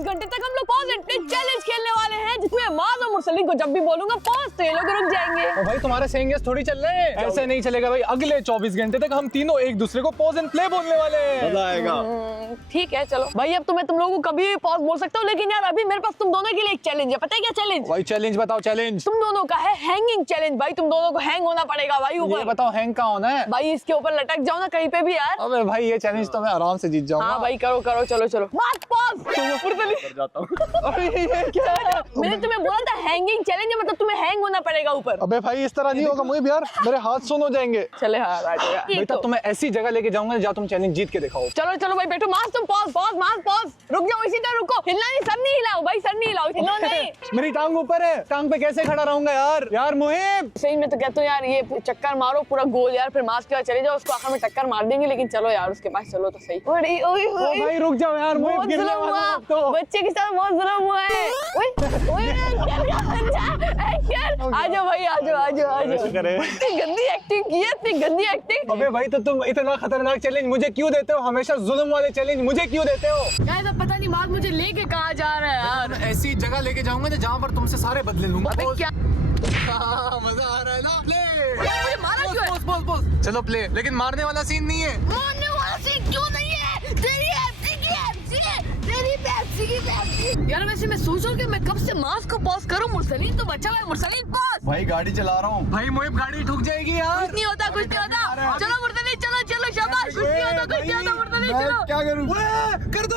24 घंटे तक हम लोग पॉज एंड प्ले चैलेंज खेलने वाले हैं, जिसमें माज और मुरसलीन को जब भी बोलूंगा पॉज तो ये लोग रुक जाएंगे। तो भाई तुम्हारे सेंगे थोड़ी चल रहे हैं, ऐसे नहीं चलेगा भाई। अगले 24 घंटे तक हम तीनों एक दूसरे को पॉज एंड प्ले बोलने वाले हैं। मजा आएगा। ठीक है चलो भाई, अब तुम्हें तुम लोगों को कभी भी पॉज बोल सकता हूँ, लेकिन यार अभी मेरे पास तुम दोनों के लिए एक चैलेंज है। पता है क्या चैलेंज? भाई चैलेंज बताओ। चैलेंज तुम दोनों का है हैंगिंग चैलेंज। भाई तुम दोनों को हैंग होना पड़ेगा भाई ये ऊपर। बताओ हैंग कहाँ होना है? भाई इसके ऊपर लटक जाओ ना कहीं पे भी यार। अबे भाई ये चैलेंज तो मैं आराम से जीत जाऊंगा। हाँ भाई करो करो, चलो चलो मार्क पॉज। कर जाता हूँ। अरे ये क्या है? मैंने तुम्हें बोला था हैंगिंग चैलेंज है, मतलब तुम्हें हैंग होना पड़ेगा ऊपर। अबे भाई इस तरह नहीं होगा मुझे यार, मेरे हाथ सुन हो जाएंगे। चले हाँ राजा बेटा तुम्हें ऐसी जगह लेके जाऊंगा जहाँ तुम चैलेंज जीत के दिखाओ। चलो चलो भाई बैठो। मास तुम पॉज पॉज मास पॉज। रुक जाओ इसी तरह रुको, हिलना नहीं, सर नहीं हिलाओ भाई, सर नहीं हिलाओ, हिलो नहीं। मेरी टांग ऊपर है, टांग पे कैसे खड़ा रहूंगा यार मुहिब। सही में तो कहता हूँ यार, ये चक्कर मारो पूरा गोल यार, फिर मास के बाद चले जाओ, उसको आखिर में टक्कर मार देंगे। लेकिन चलो यार उसके पास चलो तो सही। ओ भाई रुक जाओ यार, मुहिब बहुत गिरने जुल्म वाला हुआ, है तो। बच्चे के साथ बहुत जुल्म हुआ है। आ जाओ भाई, आ जाओ आ जाओ आ जाओ। इतनी गंदी एक्टिंग की है, इतनी गंदी एक्टिंग। अबे भाई तो तुम इतना खतरनाक चैलेंज मुझे क्यों देते हो? हमेशा जुल्म वाले चैलेंज मुझे क्यों देते हो? यार तो पता नहीं मास मुझे लेके कहाँ जा रहा है यार। ऐसी जगह लेके जाऊंगा ना जहाँ पर तुमसे सारे बदले लूंगा। अबे क्या मजा आ रहा है ना? प्ले। मुझे मारा क्यों है? पोस। चलो प्ले, लेकिन मारने वाला सीन नहीं है। मारने वाला सीन क्यों नहीं है? तेरी एफसी की एफसी है, तेरी पेप्सी की पेप्सी। यार वैसे मैं सोच रहा हूँ कि मैं कब से मास को पॉज करूँ। मुरसलीन तो बचा हुआ है, मुरसलीन पॉज। भाई गाड़ी चला रहा हूँ। भाई मुहिब गाड़ी ठुक जाएगी यार। कुछ नहीं होता, कुछ नहीं होता। चलो मुरसलीन चलो चलो, शाबाश। कुछ नहीं होता, कुछ नहीं होता मुरसलीन, चलो। क्या करूँ? कर दो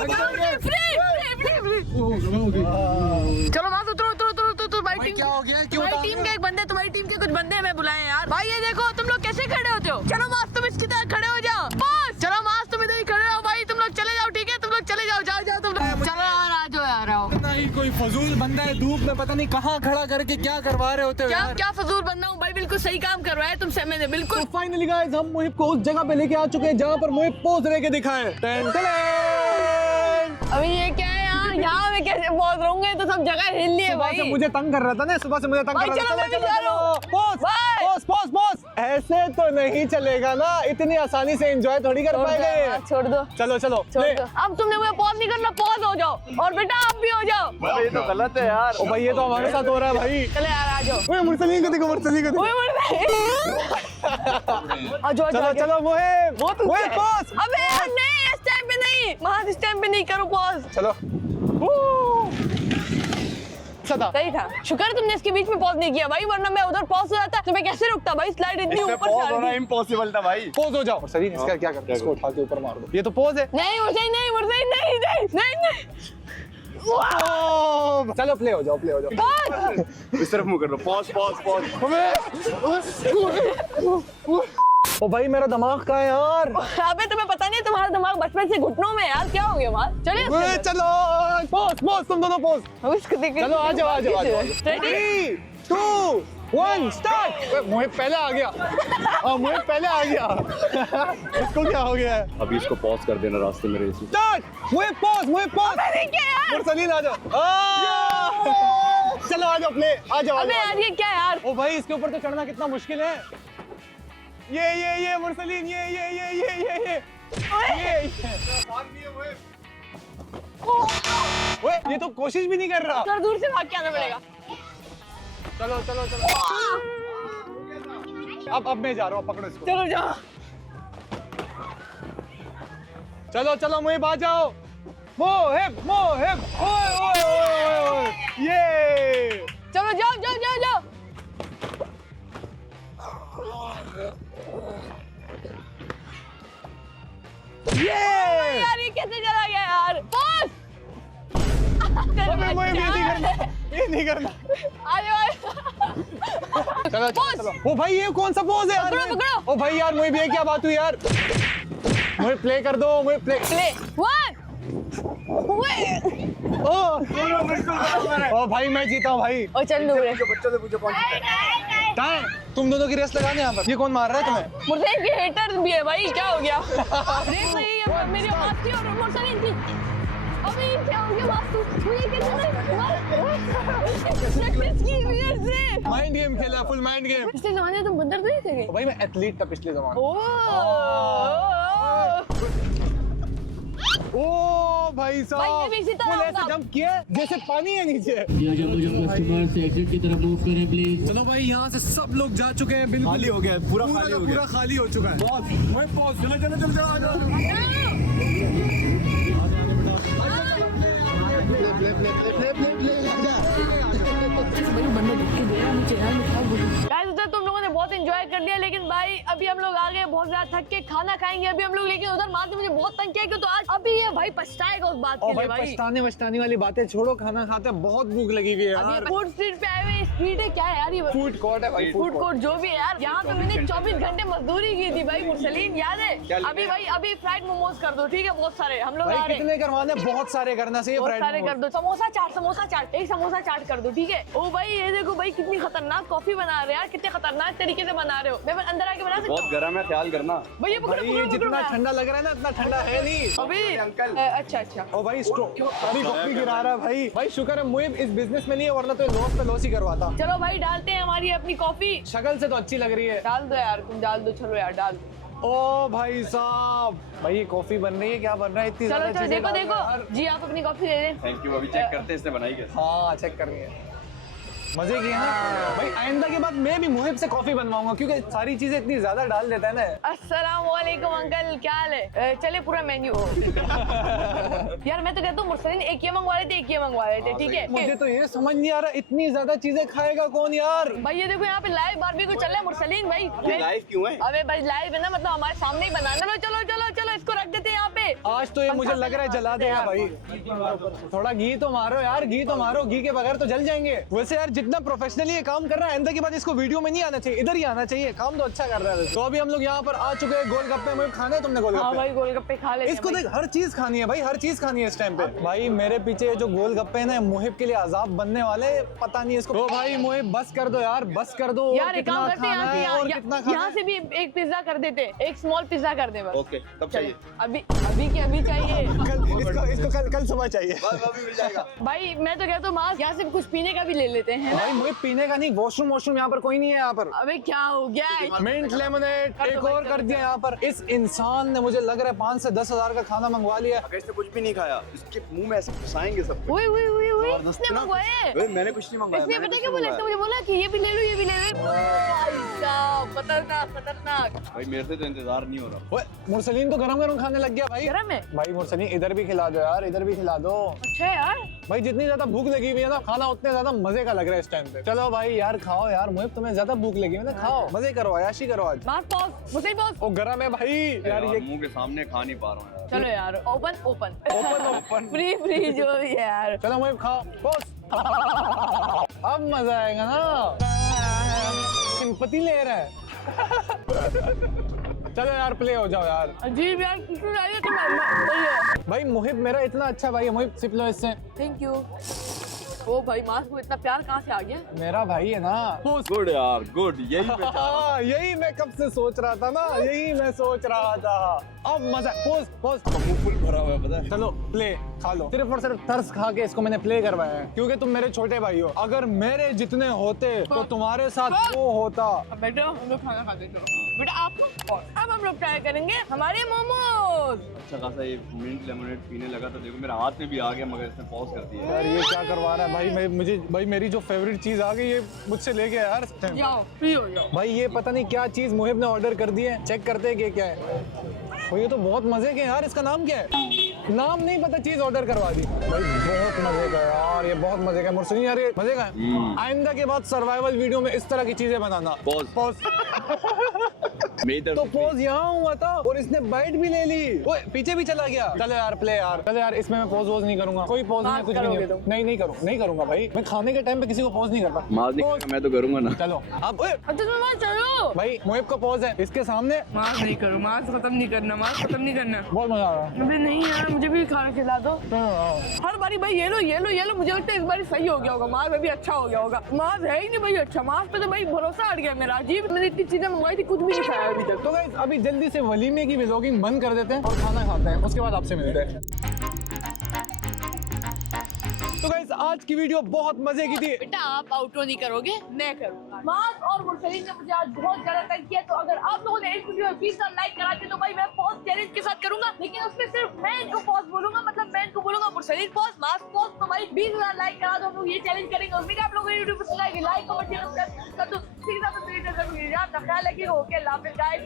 चलो मास उतरो उतरो उतरो उतरो। भाई टीम क्या हो गया? क्यों तुम्हारी उतार टीम रहे के एक बंदे, तुम्हारी टीम के कुछ बंदे हमें बुलाए यार। भाई ये देखो तुम लोग कैसे खड़े होते हो। चलो मास तुम इसकी तरह खड़े हो जाओ। बस चलो मास तुम इधर ही खड़े रहो भाई, तुम लोग चले जाओ ठीक है, तुम लोग चले जाओ, जाओ जाओ तुम लोग। चलो यार आ जाओ यार आओ। नहीं कोई फजूल बंदा है, धूप में पता नहीं कहाँ खड़ा करके क्या करवा रहे होते हो क्या यार। क्या फजूल बनना हूँ भाई, बिल्कुल सही काम करवाया तुमसे मैंने, बिल्कुल। तो फाइनली गाइस हम मुहिब को उस जगह पे लेके आ चुके हैं जहाँ पर मुहिब पोज रह के दिखाए। अभी ये क्या है यहाँ मैं कैसे पहुंच रहूंगा? तो सब जगह हिल ली है भाई। मुझे तंग कर रहा था ना, सुबह से मुझे तंग भाई कर रहा चलो, था। मैं भी जा रहा हूँ। पोज। ऐसे तो नहीं चलेगा ना, इतनी आसानी से एंजॉय थोड़ी कर पाएंगे। छोड़ दो चलो छोड़ दो। अब तुमने मुझे पॉज नहीं करना, पॉज हो जाओ। और बेटा आप भी हो जाओ। ये तो गलत है यार। ओ भाई ये तो हमारे साथ हो रहा है भाई। चले यार आ जाओ। ओए मुरसलीन को देखो, मुरसलीन को देखो। आ जाओ चलो मुहिब पोज। अबे यार नहीं, इस टाइम पे नहीं, महाज इस टाइम पे नहीं करो पॉज। चलो सदा सही था, शुक्र तुमने इसके बीच में पॉज नहीं किया भाई, वरना मैं उधर पॉज हो जाता तो मैं कैसे रुकता भाई। स्लाइड इतनी ऊपर से आ रही थी। इम्पॉसिबल था भाई। पोज हो जाओ। मुरसलीन इसका क्या करते हैं? इसको उठा के ऊपर मार दो। ये तो पोज है। नहीं मुरसलीन नहीं, मुरसलीन नहीं नहीं नहीं। चलो प्ले हो जाओ। पॉज। इस तरफ मुंह कर लो। पॉज। ओ भाई मेरा दिमाग कहाँ है यार? अबे तुम्हें पता नहीं, तुम्हारा दिमाग बचपन से घुटनों में यार। क्या हो गया मार? चलिए चलो पोज तुम दोनों पोज। चलो आ जाओ। Ready 3, 2, 1 start. मुझे पहले आ गया। इसको क्या हो गया है? अभी इसको पॉज कर देना रास्ते में रेस में। स्टार्ट। मुझे पोज। अबे क्या यार? मुरसलीन आ जाओ। चलो आ जाओ प्ले। आ जाओ। अबे यार ये क्या यार? ओ भाई इसके ऊपर तो चढ़ना कितना मुश्किल है। ये मुरसलीन ये ओए ये तो कोशिश भी नहीं कर रहा। थोड़ा दूर से भाग के आना पड़ेगा। चलो अब मैं जा रहा हूँ, पकड़ो इसको। चलो जाओ। चलो मुहिब आ जाओ। मोहिब ओए ये चलो जाओ। यार ये कैसे चला गया यार? पॉज। मोहिब ये नहीं करना। आ जाओ। चलो। ओ भाई ये कौन सा पोज है यार? पकड़ो। ओ भाई यार मुहिब ये क्या बात हुई यार? मुहिब प्ले कर दो। प्ले 1 ओ भाई मैं जीता हूँ भाई। और चल दूर है। बच्चों से पूछो कौन जीता है। तुम दोनों की रेस लगाने यहाँ पर। ये कौन मार रहा है तुम्हें? मुरसलीन के हेटर भी है भाई, क्या हो गया? रेस नहीं है, मेरी आवाज थी और मुरसलीन थी। अबे क्या हो गया वास्तु? मुझे कैसे माइंड गेम खेला, फुल माइंड गेम। पिछले जमाने में तुम बंदर नहीं थे? भाई मैं एथलीट था पिछले जमाने। ओह ओ भाई साहब, भाई, ये भी इसी तरह फुल ऐसे होगा। जंप किया जैसे पानी है नीचे। कस्टमर से एग्जिट की तरफ मूव करें प्लीज। चलो भाई, यहाँ से सब लोग जा चुके हैं, बिल्कुल खाली हो गया है, पूरा खाली हो गया। पूरा खाली हो चुका है। चलो चलो चलो चलो आ जाओ। गाइस उधर तुम लोगों ने बहुत एंजॉय कर लिया, लेकिन भाई अभी हम लोग आ गए, बहुत ज्यादा थक के खाना खाएंगे अभी हम लोग। लेकिन उधर माँ ने मुझे बहुत तंग किया कि तो आज अभी ये भाई पछताएगा उस बात के और लिए भाई भाई। पछताने वाली बातें छोड़ो, खाना खाते हैं, बहुत भूख लगी हुई है अभी यार। फूड स्ट्रीट पे आए हुए, स्ट्रीट है क्या है यार ये? फूड कोर्ट है भाई, फूड कोर्ट जो भी है यार, यहाँ पे मैंने 24 घंटे मजदूरी की थी भाई मुरसलीन, याद है? अभी भाई अभी फ्राइड मोमोज कर दो, ठीक है? बहुत सारे हम लोग आ भाई रहे हैं। कितने करवाने? बहुत सारे करना चाहिए। बहुत फ्राइड सारे कर मोमोज। दो। समोसा चाट एक समोसा चाट कर दो, ठीक है? ओ भाई ये देखो भाई कितनी खतरनाक कॉफी बना रहे हो यार, कितने खतरनाक तरीके से बना रहे हो। मैं अंदर आके बना सकता बहुत हूँ? गर्म है, ख्याल करना। भाई ये पकड़ो भाई ये पकड़ो पकड़ो जितना ना। ठंडा लग रहा है ना, इतना ठंडा है नहीं। अभी अंकल। अच्छा अच्छा। ओ भाई अभी कॉफी गिरा रहा है भाई। भाई शुक्र है मुझे इस बिजनेस में नहीं है, वरना तो लॉस पे लॉस ही करवाता। चलो भाई डालते हैं हमारी अपनी कॉफी। शक्ल से तो अच्छी लग रही है। डाल दो यार, तुम डाल दो, चलो यार डाल दो। ओ भाई साहब, भाई ये कॉफी बन रही है, क्या बन रहा है? इतनी चलो ज्यादा चलो चीजें देखो डाल रहे देखो हैं यार। जी, आप अपनी कॉफी दे दें। Thank you. अभी चेक करते हैं इसने बनाई कैसे। हाँ चेक करनी है। मजे की है ना भाई। आइंदा के बाद मैं भी मुहिब से कॉफी बनवाऊंगा, क्योंकि सारी चीजें इतनी ज्यादा डाल देता है ना। अस्सलाम वालेकुम अंकल, क्या हाल है? चले पूरा मेन्यू यार मैं तो कहता हूँ मुरसलीन एक ये मंगवा लेते, एक ये मंगवा लेते, ठीक है? मुझे तो ये समझ नहीं आ रहा, इतनी ज्यादा चीजें खाएगा कौन यार? भाई ये देखो यहाँ पे लाइव बारबेक्यू चल रहा है मुरसलीन भाई। लाइव क्यों है? अबे भाई लाइव है ना, मतलब हमारे सामने ही बनाना। चलो चलो चलो इसको रख देते हैं यहाँ पे। आज तो ये मुझे लग रहा है जला देगा भाई। थोड़ा घी तो मारो यार, घी तो मारो, घी के बगैर तो जल जाएंगे। वैसे यार जितना प्रोफेशनली काम कर रहा है, आइंदा के बाद इसको वीडियो में नहीं आना चाहिए, इधर ही आना चाहिए। काम तो अच्छा कर रहा है। तो अभी हम लोग यहाँ पर आ चुके हैं। गोलगप्पे मुझे खाना है, तुमने हाँ गोलगप्पे? भाई गोलगप्पे खा लेते हैं इसको भाई। देख, हर चीज खानी है भाई, हर चीज खानी है इस टाइम पे। भाई मेरे पीछे ये जो गोलगप्पे हैं ना, मुहिब के लिए अजाब बनने वाले, पता नहीं इसको। तो भाई मुहिब बस कर दो यार, बस कर दो। यार एक काम करते हैं यहाँ से, यहाँ से भी एक पिज्जा कर देते, एक स्मॉल पिज्जा कर दे बस। ओके, कब चाहिए? अभी अभी के अभी चाहिए इसको कल सुबह चाहिए। बस अभी मिल जाएगा। भाई मैं तो कहता हूँ मास यहाँ से कुछ पीने का भी ले लेते हैं ना? भाई मुझे पीने का नहीं, वॉशरूम यहाँ पर कोई नहीं है यहाँ पर। अबे क्या हो गया है? मिंट लेमनेड कर दो एक भाई, और कर कर दो। दिया यहाँ पर। इस इंसान ने मुझे लग रहा है 5 से 10 हजार का खाना मंगवा लिया। अगर इसने कुछ भी नहीं खाया, इसके मुंह में ऐसे घुसाएंगे सब। ओए ओए ओए ओए इसने मंगवाए। मैंने कुछ नहीं मंगवाया। इसने पता क्या बोला? इसने मुझे बोला कि ये भी ले लो, ये भी ले लो। भाई साहब खतरनाक खतरनाक। भाई मेरे से तो इंतजार नहीं हो रहा। ओए मुरसलीन तो गरम गरम खाने लग गया भाई। गरम है? भाई मुरसलीन इधर भी खिला दो यार, इधर भी खिला दो। अच्छा है यार। भाई जितनी ज्यादा भूख लगी हुई है ना, खाना उतने ज्यादा मजे का लग रहा है इस टाइम पे। चलो भाई यार खाओ यार, मुझे तुम्हें ज्यादा भूख लगी है ना, खाओ मजे करो, आयाशी करो आज। मास पॉज, मुझे पॉज। ओ गरम है भाई यार ये। मुंह के सामने खा नहीं पा रहा हूँ यार। चलो यार open open open free free जो भी है यार। चलो मुझे खाओ बॉस। अब मजा आएगा ना। सिंपति ले रहा है। चलो यार प्ले हो जाओ यार। अजीब यार किसी ने आई है कि भाई मुहिब मेरा इतना अच्छा भाई है, मुहिब सिप लो इससे। Thank you. ओ भाई मास को इतना प्यार कहाँ से आ गया? मेरा भाई है ना। गुड यार, गुड। यही मैं चाह रहा था। हाँ, यही मैं कब से सोच रहा था ना, यही मैं सोच रहा था। अब मजा। Pose pose. मुंह फुल भरा हुआ है, पता है? चलो प्ले खा लो। सिर्फ और सिर्फ तरस खा के इसको मैंने प्ले करवाया है, क्योंकि तुम मेरे छोटे भाई हो। अगर मेरे जितने होते तो तुम्हारे साथ वो होता। अब बेटा हम लोग खाना खाते चलो। बेटा आप अब हम लोग ट्राई करेंगे हमारे मोमोज। अच्छा खासा ये मिंट लेमनेड पीने लगा तो देखो मेरे हाथ में भी आ गया, मगर इसने पॉज कर दिया। यार ये क्या करवा रहा है भाई? मुझे भाई मेरी जो फेवरेट चीज आ गई, ये मुझसे ले गया यार इस टाइम। जाओ फ्री हो जाओ। भाई ये पता नहीं क्या चीज मुहिब ने ऑर्डर कर दी है, चेक करते हैं कि क्या है। भाई ये तो बहुत मजे के यार, इसका नाम क्या है? नाम नहीं पता, चीज ऑर्डर करवा दी। भाई बहुत मजे का यार, ये बहुत मजे का। मुरसलीन यार ये मजे का है। आइंदा के बाद सर्वाइवल वीडियो में इस तरह की चीजें बनाना। पॉज। पॉज। मेरी तरफ तो से पोज यहाँ हुआ था और इसने बाइट भी ले ली। ओए पीछे भी चला गया। चलो यार प्ले यार, चलो यार इसमें मैं पोज वोज नहीं करूंगा, कोई पोज नहीं, कुछ भी करोगे नहीं। तुम? नहीं करूंगा भाई। मैं खाने के टाइम पे किसी को पोज नहीं करता। माज नहीं करेगा, मैं तो करूंगा ना। चलो अब अच्छा तुम मास चलो। भाई मुहिब का पोज है इसके सामने। मास नहीं करो, मास खत्म नहीं करना, मास खत्म नहीं करना। बहुत मजा आ रहा है। अबे नहीं यार मुझे भी खाना खिला दो। हर बारी भाई ये लो ये लो ये लो। मुझे लगता है इस बारी सही हो गया होगा, मास अभी अच्छा हो गया होगा। मास है ही नहीं भाई अच्छा, मास पे तो भाई भरोसा हट गया मेरा। अजीब, मैंने इतनी चीजें मंगवाई थी, कुछ भी नहीं खाया अभी तक। तो गाइस अभी जल्दी से वलीमे की व्लॉगिंग बंद कर देते हैं और खाना खाते हैं, उसके बाद आपसे मिलते हैं। तो गाइस आज की वीडियो बहुत मजे की थी। बेटा आप आउटरो नहीं करोगे, मैं करूंगा। मास और मुरसलीन ने मुझे आज बहुत ज्यादा तंग किया, तो अगर आप लोगों ने इस वीडियो में 20 लाइक करा दिए तो भाई मैं पॉज चैलेंज के साथ करूंगा, लेकिन उसमें सिर्फ मैं इनको पॉज बोलूंगा, मतलब मैं इनको बोलूंगा मुरसलीन पॉज, मास पॉज। तो भाई 20,000 लाइक करा दो, हम लोग ये चैलेंज करेंगे। उम्मीद है आप लोगों को वीडियो पसंद आएगी। लाइक कमेंट कर दो। ठीक है, तो ख्याल रखिएगा। ओके, अल्लाह हाफिज़ गाइस।